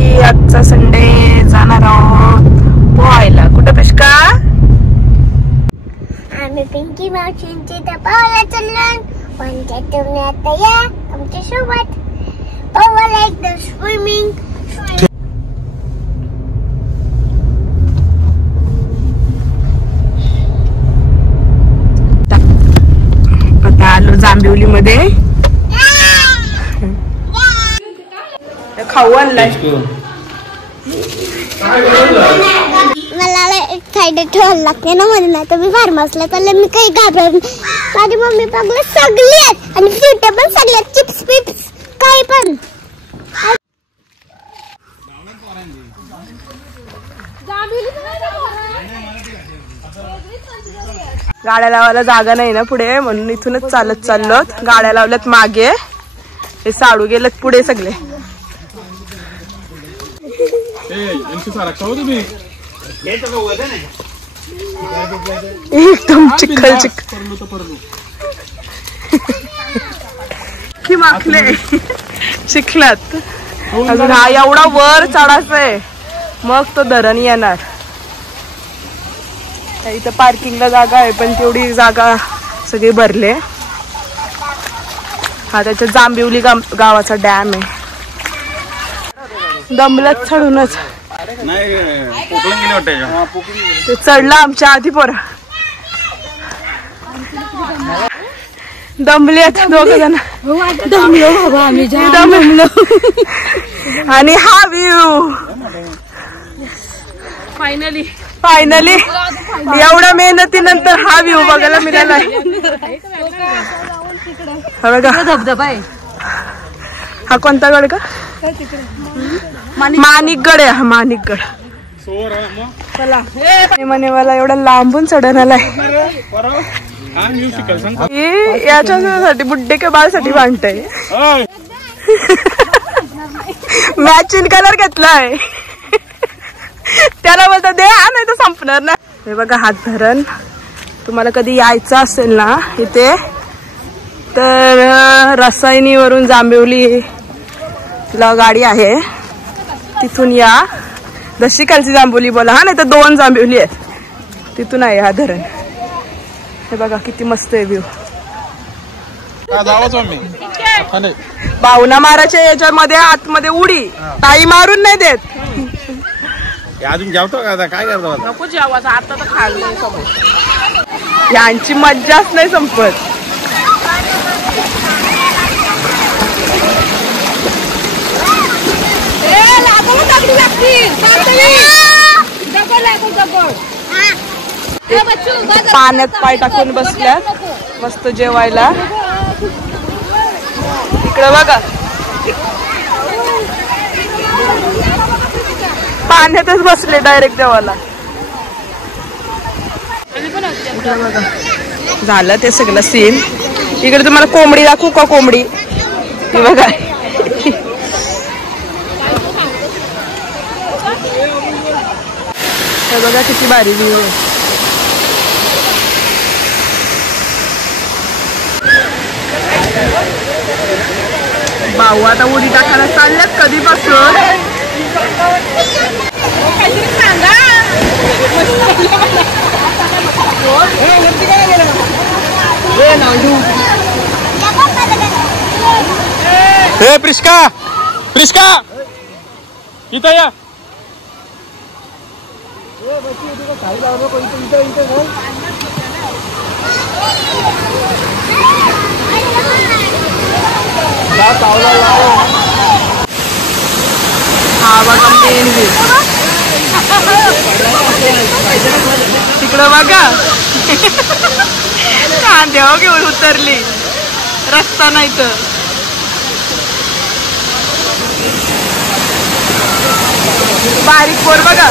की आजचा संडे जाणार आहोत पोहायला. कुठं पिष्का? आम्ही पिंकी मावशींची पाहायला चाललो. म्हणजे तुम्ही आता या आमच्या सोबत पोहायला. एकदम स्विमिंग. आता आलो जांभिवली मध्ये. खाऊ आणलाय. मला एक साईड ठेवायला लागते ना म्हणून. आता मी फार्मसला चालले. मी काही घाबरत. माझी मम्मी पप्पा सगळे आहेत आणि फ्रुट पण सगळे आहेत. चिप्स पिप्स काही पण. गाड्या लावायला जागा नाही ना पुढे, म्हणून इथूनच चालत चाललो. गाड्या लावल्यात मागे, हे साडू गेलेत पुढे सगळे. एकदम चिखल चिखल माखले चिखलात. अजून हा एवढा वर चढायचा आहे, मग तो धरण येणार. इथं पार्किंगला जागा आहे, पण तेवढी जागा सगळी भरले. हा त्याच्या जांभिवली गावाचा डॅम आहे. दमलत चढूनच ते चढला आमच्या आधी पोर. दमले दोघ जण. आणि हा व्ह्यू फायनली एवढ्या मेहनतीनंतर हा व्ह्यू बघायला मिळाला. धबधबा आहे हा. कोणता गड का? माणिकगड आहे हा. माणिकगड. म्हणे मला एवढा लांबून चढण आलाय. याच्यासाठी बुड्डे के बाळसाठी भांडतय. मॅचिंग कलर घेतलाय. त्याला बोलता दे, हा नाही तर संपणार ना. हे बघा हा धरण. तुम्हाला कधी यायचं असेल ना इथे, तर रसायनीवरून जांभिवली ला गाडी आहे, तिथून या. दशिकालची जांभुली बोला, हा नाही तर 2 जांभिवली आहेत. तिथून आहे हा धरण. हे बघा किती मस्त आहे व्ह्यू. बावना माराच्या याच्यामध्ये आतमध्ये उडी ताई मारून नाही देत. अजून जेवतो का? काय करतो? नको जेवायचं आता तर खायला नाही समोर. यांची मज्जाच नाही संपत. पाण्यात पाय टाकून बसल्यात मस्त जेवायला. इकडे बघा पाण्यातच बसले डायरेक्ट जेवायला. बघा झालं ते सगळं सीन. इकडे तुम्हाला कोंबडी दाखवू का? कोंबडी ही बघा. बघा किती भारी व्ह्यू आहे. भाऊ आता उडी टाकायला चालल्यात कधीपासून. हे प्रिस्का, प्रिस्का इथं या. हा बघा मेन व्ह्यू. तिकडं बघा कांद्यावर घेऊन उतरली. रस्ता नाही तर. बारीक पोर बघा.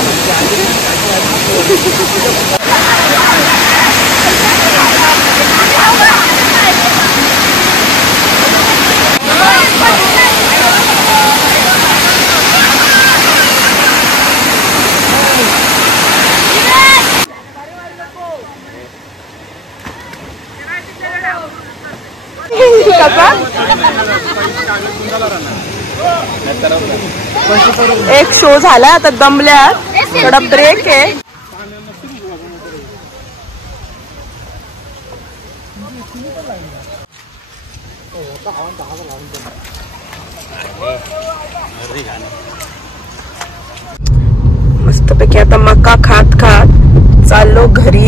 एक शो झाला, आता दमल्यात, थोडा ब्रेक आहे. मस्तपैकी आता मका खात खात चाललो घरी.